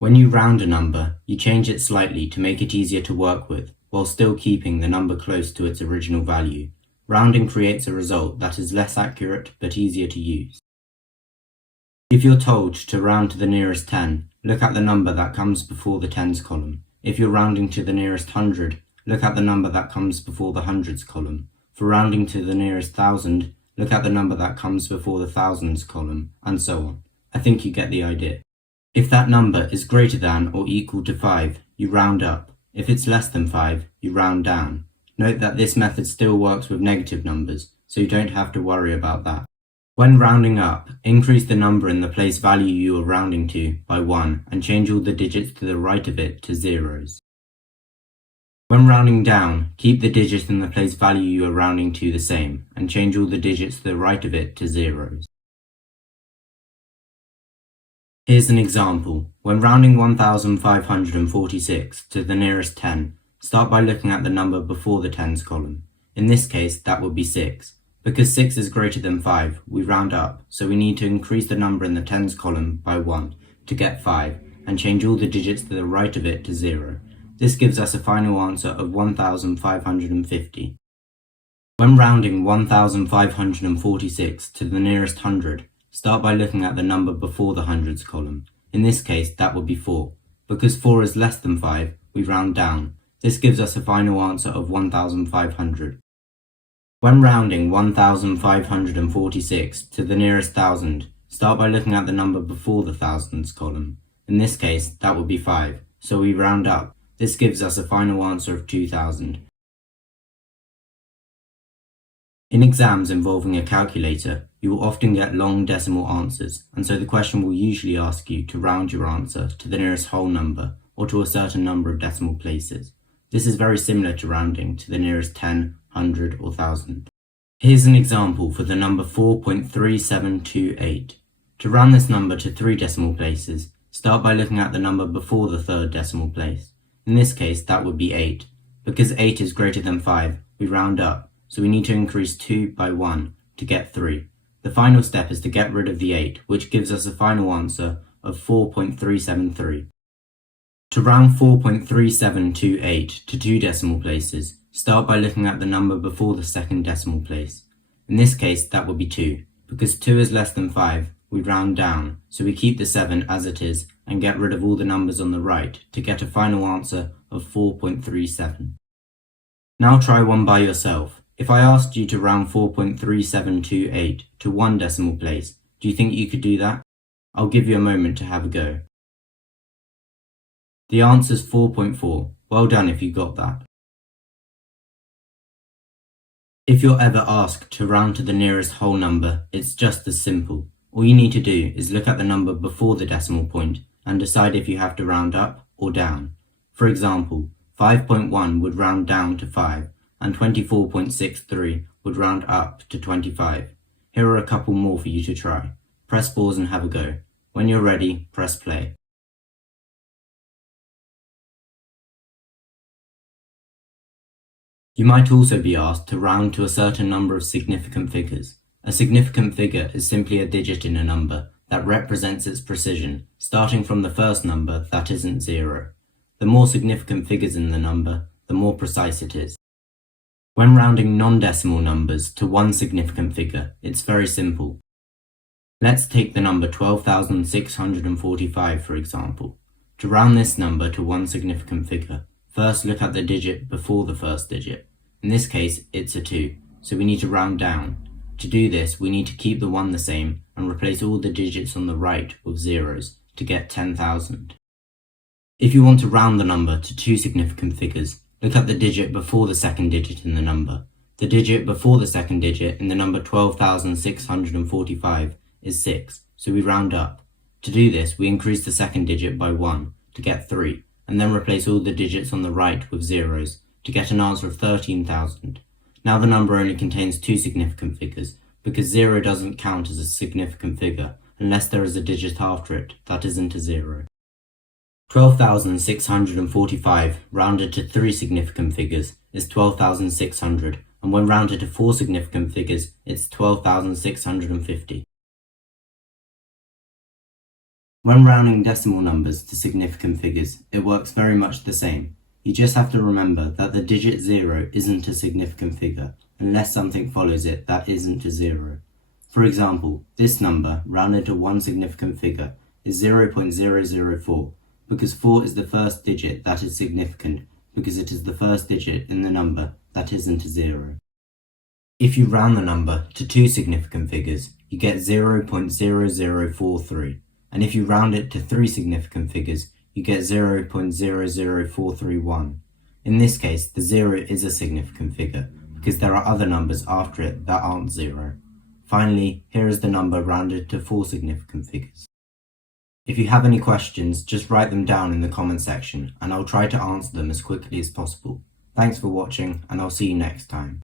When you round a number, you change it slightly to make it easier to work with, while still keeping the number close to its original value. Rounding creates a result that is less accurate but easier to use. If you're told to round to the nearest 10, look at the number that comes before the tens column. If you're rounding to the nearest 100, look at the number that comes before the hundreds column. For rounding to the nearest 1000, look at the number that comes before the thousands column, and so on. I think you get the idea. If that number is greater than or equal to 5, you round up. If it's less than 5, you round down. Note that this method still works with negative numbers, so you don't have to worry about that. When rounding up, increase the number in the place value you are rounding to by 1 and change all the digits to the right of it to zeros. When rounding down, keep the digit in the place value you are rounding to the same and change all the digits to the right of it to zeros. Here's an example. When rounding 1546 to the nearest 10, start by looking at the number before the tens column. In this case, that would be 6. Because 6 is greater than 5, we round up, so we need to increase the number in the tens column by 1 to get 5 and change all the digits to the right of it to 0. This gives us a final answer of 1550. When rounding 1546 to the nearest 100, start by looking at the number before the hundreds column. In this case, that would be 4. Because 4 is less than 5, we round down. This gives us a final answer of 1500. When rounding 1546 to the nearest 1000, start by looking at the number before the thousands column. In this case, that would be 5, so we round up. This gives us a final answer of 2000. In exams involving a calculator, you will often get long decimal answers, and so the question will usually ask you to round your answer to the nearest whole number or to a certain number of decimal places. This is very similar to rounding to the nearest 10, 100 or 1000. Here's an example for the number 4.3728. To round this number to 3 decimal places, start by looking at the number before the third decimal place. In this case, that would be 8. Because 8 is greater than 5, we round up, so we need to increase 2 by 1 to get 3. The final step is to get rid of the 8, which gives us a final answer of 4.373. To round 4.3728 to 2 decimal places, start by looking at the number before the second decimal place. In this case, that would be 2. Because 2 is less than 5, we round down, so we keep the 7 as it is and get rid of all the numbers on the right to get a final answer of 4.37. Now try one by yourself. If I asked you to round 4.3728 to 1 decimal place, do you think you could do that? I'll give you a moment to have a go. The answer's 4.4. Well done if you got that. If you're ever asked to round to the nearest whole number, it's just as simple. All you need to do is look at the number before the decimal point and decide if you have to round up or down. For example, 5.1 would round down to 5, and 24.63 would round up to 25. Here are a couple more for you to try. Press pause and have a go. When you're ready, press play. You might also be asked to round to a certain number of significant figures. A significant figure is simply a digit in a number that represents its precision, starting from the first number that isn't 0. The more significant figures in the number, the more precise it is. When rounding non-decimal numbers to one significant figure, it's very simple. Let's take the number 12,645 for example. To round this number to one significant figure, first look at the digit before the first digit. In this case, it's a 2, so we need to round down. To do this, we need to keep the 1 the same and replace all the digits on the right with zeros to get 10,000. If you want to round the number to 2 significant figures, look at the digit before the second digit in the number. The digit before the second digit in the number 12,645 is 6, so we round up. To do this, we increase the second digit by 1 to get 3, and then replace all the digits on the right with zeros to get an answer of 13,000. Now the number only contains 2 significant figures, because 0 doesn't count as a significant figure unless there is a digit after it that isn't a 0. 12,645 rounded to 3 significant figures is 12,600, and when rounded to 4 significant figures, it's 12,650. When rounding decimal numbers to significant figures, it works very much the same. You just have to remember that the digit 0 isn't a significant figure unless something follows it that isn't a 0. For example, this number, rounded to one significant figure, is 0.004, because 4 is the first digit that is significant because it is the first digit in the number that isn't a 0. If you round the number to two significant figures, you get 0.0043, and if you round it to three significant figures, you get 0.00431. In this case, the 0 is a significant figure, because there are other numbers after it that aren't 0. Finally, here is the number rounded to four significant figures. If you have any questions, just write them down in the comment section, and I'll try to answer them as quickly as possible. Thanks for watching, and I'll see you next time.